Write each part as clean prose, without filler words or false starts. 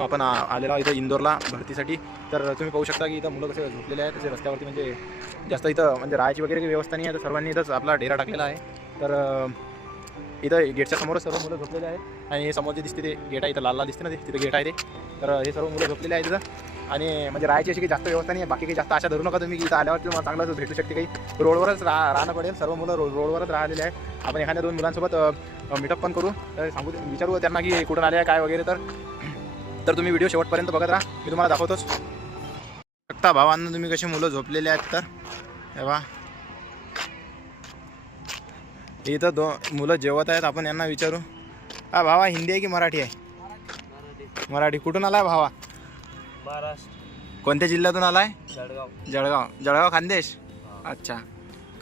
आपण आलेलो इथं इंदोरला भरतीसाठी. तर तुम्ही पाहू शकता की इथं मुलं कसे झोपलेले आहेत, तसे रस्त्यावरती म्हणजे जास्त इथं म्हणजे राहायची वगैरे व्यवस्था नाही आहे. तर सर्वांनी इथंच आपला डेरा टाकलेला आहे. तर इथं गेटच्या समोरच सर्व मुलं झोपलेले आहेत आणि समोर जे दिसते ते गेट आहे, इथं लाल दिसते ना, ते तिथं गेट आहे ते. तर हे सर्व मुलं झोपलेले आहेत तिथं आणि म्हणजे राहायची अशी काही जास्त व्यवस्था नाही आहे. बाकी काही जास्त आशा धरू नका तुम्ही की इथं आल्यावर तुम्हाला चांगलं भेटू शकते. काही रोडवरच राहणं पडेल. सर्व मुलं रोडवरच राहिलेले आहेत. आपण एखाद्या 2 मुलांसोबत मीटअप पण करू, तर विचारू त्यांना की कुठून आले आहे काय वगैरे. तर तुम्ही व्हिडिओ शेवटपर्यंत बघत राहा, मी तुम्हाला दाखवतोच. बघता भावांना तुम्ही कसे मुलं झोपलेले आहेत. तर हे बा इथं मुलं जेवत आहेत. आपण यांना विचारू, हा भावा हिंदी आहे की मराठी आहे? मराठी. कुठून आलाय भावा? महाराष्ट्र. कोणत्या जिल्ह्यातून आलाय? जळगाव. जळगाव खानदेश. अच्छा.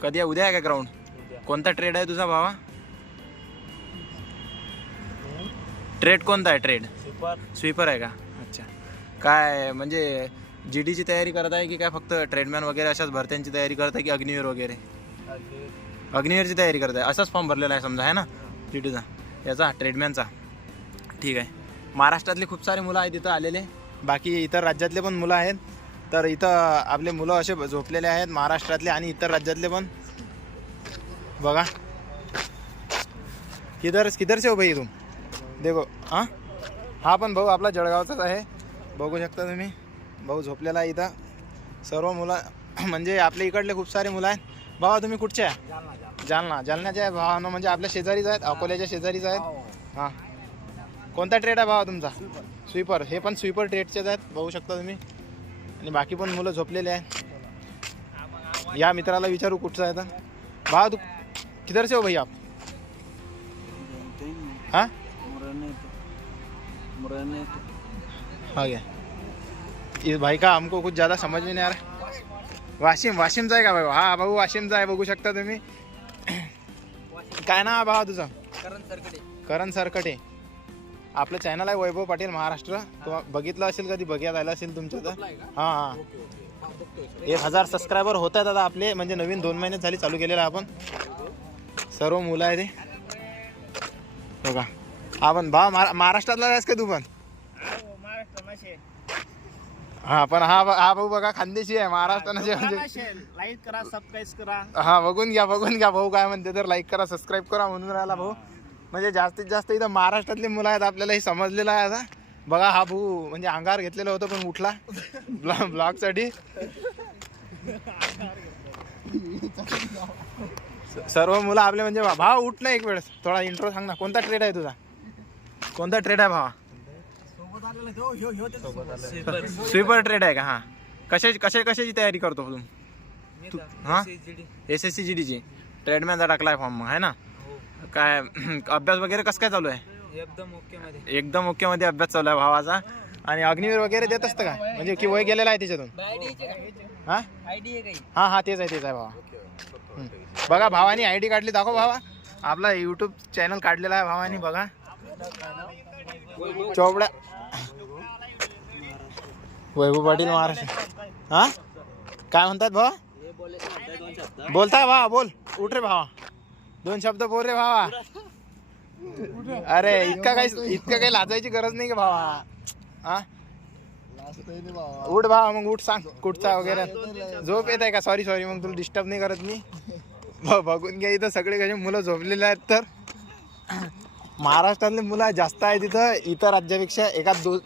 कधी आहे? उद्या आहे का ग्राउंड? कोणता ट्रेड आहे तुझा भावा? ट्रेड कोणता आहे? ट्रेड स्वीपर आहे का? अच्छा. काय म्हणजे GDची तयारी करत आहे की काय फक्त ट्रेडमॅन वगैरे अशाच भरत्यांची तयारी करत आहे की अग्निवीर वगैरे? अग्निवीरची तयारी करत आहे. असाच फॉर्म भरलेला आहे समजा, आहे ना GDचा, याचा ट्रेडमॅनचा. ठीक आहे. महाराष्ट्रातले खूप सारे मुलं आहेत इथं आलेले, बाकी इतर राज्यातले पण मुलं आहेत. तर इथं आपले मुलं असे झोपलेले आहेत, महाराष्ट्रातले आणि इतर राज्यातले पण. बघा किधर से हो भाई तुम? देखो हां, हा पण भाऊ आपला जळगावचाच आहे. बघू शकता तुम्ही, भाऊ झोपलेला आहे इथं. सर्व मुलं म्हणजे आपल्या इकडले खूप सारे मुलं आहेत. भावा तुम्ही कुठचे आहे? जालन्याचे आहे भावानं, म्हणजे आपल्या शेजारीच आहेत, अकोल्याच्या शेजारीच आहेत. हां. कोणता ट्रेड आहे भावा तुमचा? स्वीपर. हे पण स्वीपर ट्रेडचेच आहेत, बघू शकता तुम्ही. आणि बाकी पण मुलं झोपलेले आहेत. या मित्राला विचारू कुठचं आहे तर. भावा तू किधर से हो भैया आप? हाँ हाँ क्या? इस भाई का हमको कुछ ज़्यादा समझ में नहीं आ रहा. वाशिमचा आहे का भाऊ? हा भाऊ वाशिमचा आहे, बघू शकता तुम्ही. काय ना भावा तुझं? करण सरकटे. आपलं चॅनल आहे वैभव पाटील महाराष्ट्र. तो बघितलं असेल, कधी बघ्यात आलं असेल तुमच्या तर. हां 1000 सबस्क्रायबर होत आहेत आता आपले, म्हणजे नवीन 2 महिने झाली चालू केलेलं आपण. सर्व मुलं आहे ते बघा. आपण भावा महाराष्ट्रातला आहेस का तू पण? हा पण हा भाऊ बघा खानदेशी आहे, महाराष्ट्राचे म्हणजे. लाईक करा, सबस्क्राईब करा. हा बघून घ्या भाऊ काय म्हणते. तर लाईक करा, सबस्क्राईब करा म्हणून राहिला भाऊ. म्हणजे जास्तीत जास्त इथं महाराष्ट्रातले मुलं आहेत, आपल्याला हे समजलेलं आहे आता. बघा हा भाऊ म्हणजे अंगावर घेतलेलं होतं पण उठला ब्लॉगसाठी. सर्व मुलं आपले म्हणजे भावा उठ ना एक वेळेस, थोडा इंट्रो सांग ना. कोणता ट्रेड आहे तुझा? कोणता ट्रेड आहे भावा? स्वीपर ट्रेड आहे का? हां. कशाची तयारी करतो तू? हां SSC GDची ट्रेडमॅनचा टाकलाय फॉर्म मग, आहे ना? काय अभ्यास वगैरे कसं काय चालू आहे? एकदम ओके मध्ये अभ्यास चालू आहे भावाचा. आणि अग्निवीर वगैरे देत असतं का, म्हणजे की वय गेलेला आहे त्याच्यातून? हां तेच आहे भावा. बघा भावानी ID काढली, दाखव भावा. आपला YouTube चॅनल काढलेला आहे भावानी, बघा. चोपड्या वैभव पाटील महाराष्ट्र. हां काय म्हणतात भावा? बोलताय भावा? बोल, उठ रे भावा, 2 शब्द बोल रे भावा. अरे इतका काही लाजायची गरज नाही का भावा? हा उठ भावा, मग उठ, सांग कुठचा वगैरे. झोप येत आहे का? सॉरी मग तुला डिस्टर्ब नाही करत मी. बघून घ्या इथं सगळे कसे मुलं झोपलेले आहेत. तर महाराष्ट्रातले मुलं जास्त आहेत तिथं, इतर राज्यापेक्षा.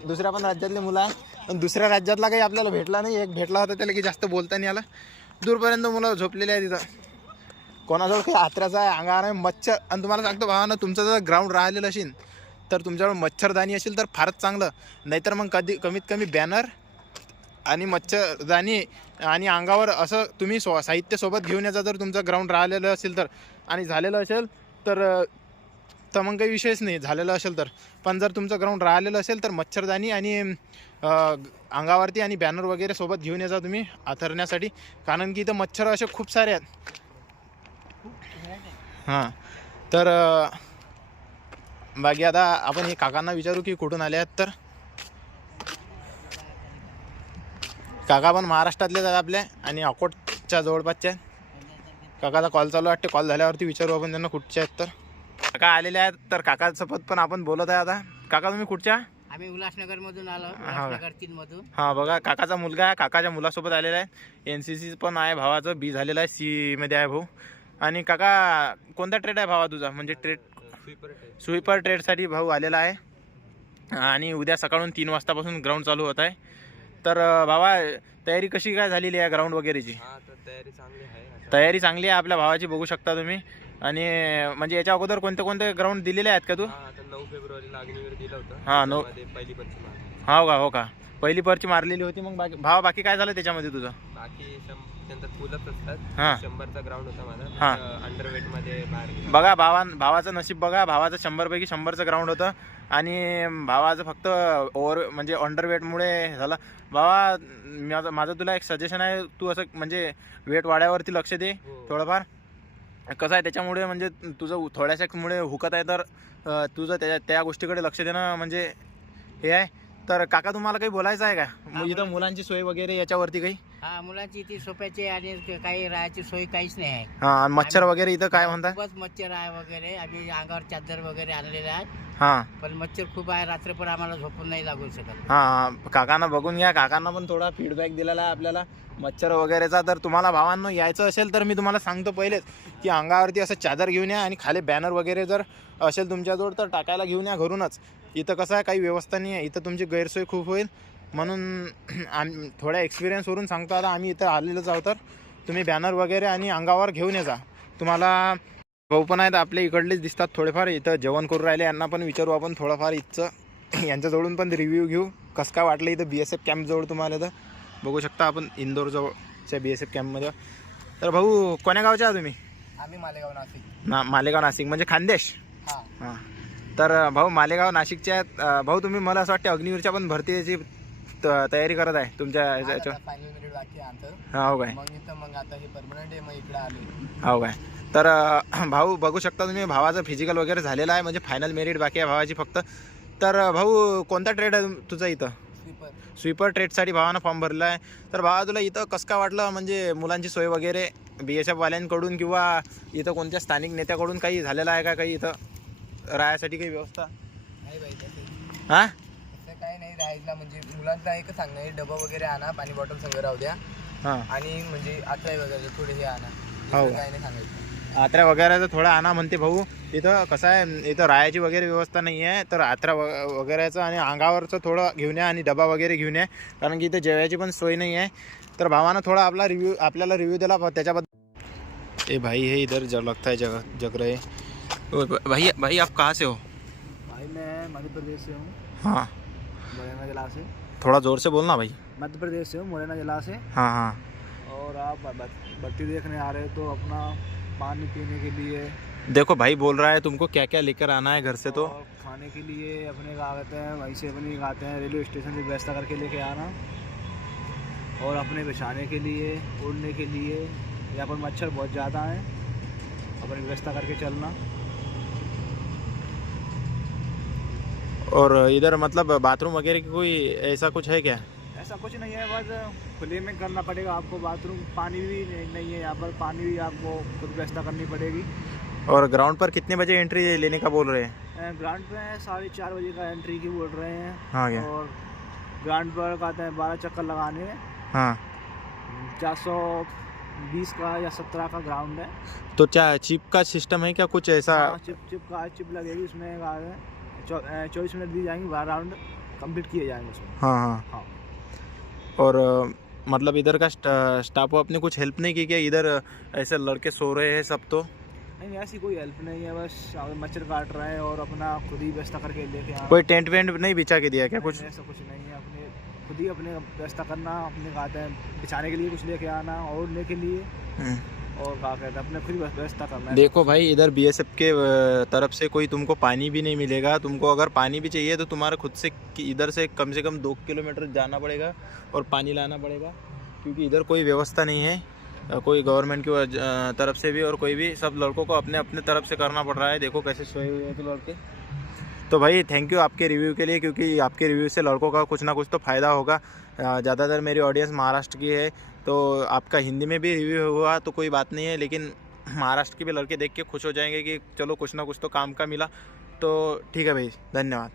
दुसऱ्या पण राज्यातले मुलं आहेत, पण दुसऱ्या राज्यातला काही आपल्याला भेटला नाही. एक भेटला होता, त्याला की जास्त बोलता नाही आला. दूरपर्यंत मुलं झोपलेले आहेत तिथं. कोणाजवळ काही आत्र्याचा आहे, अंगार आहे, मच्छर. आणि तुम्हाला सांगतो भावानं, तुमचं जर ग्राउंड राहिलेलं असेल तर तुमच्याजवळ मच्छरदाणी असेल तर फारच चांगलं. नाहीतर मग कमीत कमी बॅनर आणि मच्छरदाणी आणि अंगावर असं तुम्ही साहित्य सोबत घेऊन याचा. जर तुमचं ग्राउंड राहिलेलं असेल तर, आणि झालेलं असेल तर मग काही विषयच नाही, झालेलं असेल तर. पण जर तुमचं ग्राउंड राहिलेलं असेल तर मच्छरदाणी आणि अंगावरती आणि बॅनर वगैरे सोबत घेऊन याचा तुम्ही आथरण्यासाठी, कारण की इथं मच्छर असे खूप सारे आहेत. हां तर बाकी आता आपण हे काकांना विचारू की कुठून आले आहेत. तर काका पण महाराष्ट्रातलेच आहेत आपले आणि अकोटच्या जवळपासचे आहेत. काकाचा कॉल चालू वाटते, कॉल झाल्यावरती विचारू आपण त्यांना कुठचे आहेत. तर काका आलेले आहेत, तर काकासोबत पण आपण बोलत आहे आता. काका तुम्ही कुठच्या? आम्ही उल्हासनगर मधून आलो, उल्हासनगर 3 मधून. हा बघा, काकाचा मुलगा काकाच्या मुलासोबत आलेला आहे. NCC पण आहे भावाचं, बी झालेलं आहे, C मध्ये आहे भाऊ. आणि काका कोणता ट्रेड आहे भावा तुझा, म्हणजे ट्रेड स्वीपर ट्रेडसाठी भाऊ आलेला आहे. आणि उद्या सकाळून 3 वाजतापासून ग्राउंड चालू होत आहे. तर भावा तयारी कशी काय झालेली आहे ग्राउंड वगैरेची? तयारी चांगली आहे आपल्या भावाची, बघू शकता तुम्ही. आणि म्हणजे याच्या अगोदर कोणते ग्राउंड दिलेले आहेत का तू? 9 फेब्रुवारीला अग्निवीर दिलं होतं. हां, 9 पहिली पंच मारली. हो का पहिली पर्ची मारलेली होती. मग बाकी काय झालं त्याच्यामध्ये तुझं? बाकी त्यांचा पुलअप असतात. हां 100चा ग्राउंड होता माझा. हां. अंडरवेट मध्ये बाहेर गेलो. बघा भावाचं नशीब बघा, भावाचं 100 पैकी 100चं ग्राउंड होतं. आणि भावाचं फक्त म्हणजे अंडरवेटमुळे झालं. भावा माझं तुला एक सजेशन आहे, तू असं म्हणजे वेट वाढ्यावरती लक्ष दे थोडंफार. कसं आहे त्याच्यामुळे म्हणजे तुझं थोड्याशामुळे हुकत आहे, तर तुझं त्या गोष्टीकडे लक्ष देणं म्हणजे हे आहे. तर काका तुम्हाला काही बोलायचं आहे का इथं मुलांची सोय वगैरे याच्यावरती काही? हा, मुलांची इथे सोप्याची आणि काही राहायची सोय काहीच नाही आहे. हां, मच्छर वगैरे इथं काय म्हणता? खूपच मच्छर आहे वगैरे. आम्ही अंगावर चादर वगैरे आणलेले आहेत, हां पण मच्छर खूप आहे. रात्र पण आम्हाला झोपून नाही लागू शकत. हां, काकांना बघून घ्या. काकांना पण थोडा फीडबॅक दिलेला आहे आपल्याला मच्छर वगैरेचा. तर तुम्हाला भावांनो यायचं असेल तर मी तुम्हाला सांगतो पहिलेच की अंगावरती असं चादर घेऊन या, आणि खाली बॅनर वगैरे जर असेल तुमच्याजवळ तर टाकायला घेऊन या घरूनच. इथं कसं आहे काही व्यवस्था नाही आहे, इथं तुमची गैरसोय खूप होईल. म्हणून थोड्या एक्सपिरियन्सवरून सांगतो. आता आम्ही इथं आलेलोच आहोत, तर तुम्ही बॅनर वगैरे आणि अंगावर घेऊन जा. तुम्हाला भाऊ पण आहेत आपल्या इकडलेच दिसतात थोडेफार, इथं जेवण करून राहिले. यांना पण विचारू आपण थोडंफार इथचं, यांच्याजवळून पण रिव्ह्यू घेऊ कसं काय वाटलं इथं BSF कॅम्पजवळ तुम्हाला. तर बघू शकता आपण इंदोरजवळच्या BSF कॅम्पमध्ये. तर भाऊ कोण्या गावच्या आहात तुम्ही? आम्ही मालेगाव नाशिक. मालेगाव नाशिक म्हणजे खानदेश. हां, तर भाऊ मालेगाव नाशिकचे आहेत. भाऊ तुम्ही मला असं वाटतं अग्निवीरच्या पण भरतीची तयारी करत आहे तुमच्या याच्या? फायनल मिनिट बाकी आहे. हो काय? मग आता हे परमनंट आहे, मग इकडे आलो. हो काय? तर भाऊ बघू शकता तुम्ही, भावाचं फिजिकल वगैरे झालेलं आहे, म्हणजे फायनल मेरिट बाकी आहे भावाची फक्त. तर भाऊ कोणता ट्रेड आहे तुझा इथं? स्वीपर ट्रेडसाठी भावानं फॉर्म भरला आहे. तर भावा तुला इथं कसं काय वाटलं, म्हणजे मुलांची सोय वगैरे BSF वाल्यांकडून किंवा इथं कोणत्या स्थानिक नेत्याकडून काही झालेलं आहे का, काही इथं राहायसाठी काही व्यवस्था? नाही बाई, हां तसं काही नाही राहायला. म्हणजे मुलांना एकच सांगणार, डबा वगैरे आणा, पाणी बॉटल संग राहू द्या, हां, आणि म्हणजे आत्रा वगैरे थोडे हे आणा. हो, काही नाही सांगायचं. आत्र्या वगैरेचं थोडं आणा म्हणते भाऊ. इथं कसं आहे, इथं राहायची वगैरे व्यवस्था नाही आहे, तर आत्रा वगैरेचं आणि अंगावरचं थोडं घेऊन या, आणि डबा वगैरे घेऊन या, कारण की इथं जेवायची पण सोय नाही आहे. तर भावानं थोडा आपल्याला रिव्ह्यू दिला त्याच्याबद्दल. ए भाई है इधर लगता है जग रहे. भाई आप कहाँ से हो? भाई मैं मध्य प्रदेश से हूँ, हाँ, मुरैना जिला से. थोड़ा ज़ोर से बोलना भाई. मध्य प्रदेश से हूँ, मुरैना जिला से. हाँ हाँ. और आप भर्ती देखने आ रहे हो तो अपना पानी पीने के लिए, देखो भाई बोल रहा है तुमको क्या क्या लेकर आना है घर से, तो और खाने के लिए अपने क्या कहते हैं, वहीं से अपने खाते हैं, रेलवे स्टेशन से व्यवस्था करके लेके आना. और अपने बिछाने के लिए, उड़ने के लिए, यहाँ पर मच्छर बहुत ज़्यादा हैं, अपनी व्यवस्था करके चलना. और इधर मतलब बाथरूम वगैरह की कोई ऐसा कुछ है क्या? ऐसा कुछ नहीं है, बस खुले में करना पड़ेगा आपको. बाथरूम पानी भी नहीं है यहाँ पर, पानी भी आपको खुद व्यवस्था करनी पड़ेगी. और ग्राउंड पर कितने बजे एंट्री लेने का बोल रहे हैं? ग्राउंड पे 4:30 बजे का एंट्री की बोल रहे हैं. हाँ क्या? और ग्राउंड पर कहते हैं 12 चक्कर लगाने हैं. हाँ, 420 का या 17 का ग्राउंड है. तो क्या चिप का सिस्टम है क्या कुछ ऐसा? हाँ, चिप लगेगी उसमें. 24 मिनट दी जाएंगी, 12 राउंड कंप्लीट किए जाएंगे उसमें. हाँ हाँ. हाँ. और मतलब इधर का स्टाफ आपने कुछ हेल्प नहीं की क्या? इधर ऐसे लड़के सो रहे हैं सब, तो नहीं ऐसी कोई हेल्प नहीं है, बस मच्छर काट रहा है और अपना खुद ही व्यवस्था करके लेके आना. कोई टेंट वेंट नहीं बिछा के दिया क्या कुछ? ऐसा कुछ नहीं है, अपने खुद ही अपने व्यवस्था करना. अपने कहते हैं बिछाने के लिए कुछ लेके आना, ओढ़ने के लिए, और क्या कहते हैं अपने खुद व्यवस्था करना है. देखो भाई इधर BSF के तरफ से कोई तुमको पानी भी नहीं मिलेगा. तुमको अगर पानी भी चाहिए तो तुम्हारा खुद से इधर से कम 2 किलोमीटर जाना पड़ेगा और पानी लाना पड़ेगा, क्योंकि इधर कोई व्यवस्था नहीं है, कोई गवर्नमेंट की तरफ से भी, और कोई भी, सब लड़कों को अपने अपने तरफ से करना पड़ रहा है. देखो कैसे सोए हुए हैं तो लड़के. तो भाई थैंक यू आपके रिव्यू के लिए, क्योंकि आपके रिव्यू से लड़कों का कुछ ना कुछ तो फ़ायदा होगा. ज़्यादातर मेरी ऑडियंस महाराष्ट्र की है, तो आपका हिंदी में भी रिव्यू हुआ तो कोई बात नहीं है, लेकिन महाराष्ट्र के भी लड़के देख के खुश हो जाएंगे कि चलो कुछ ना कुछ तो काम का मिला. तो ठीक है भाई, धन्यवाद.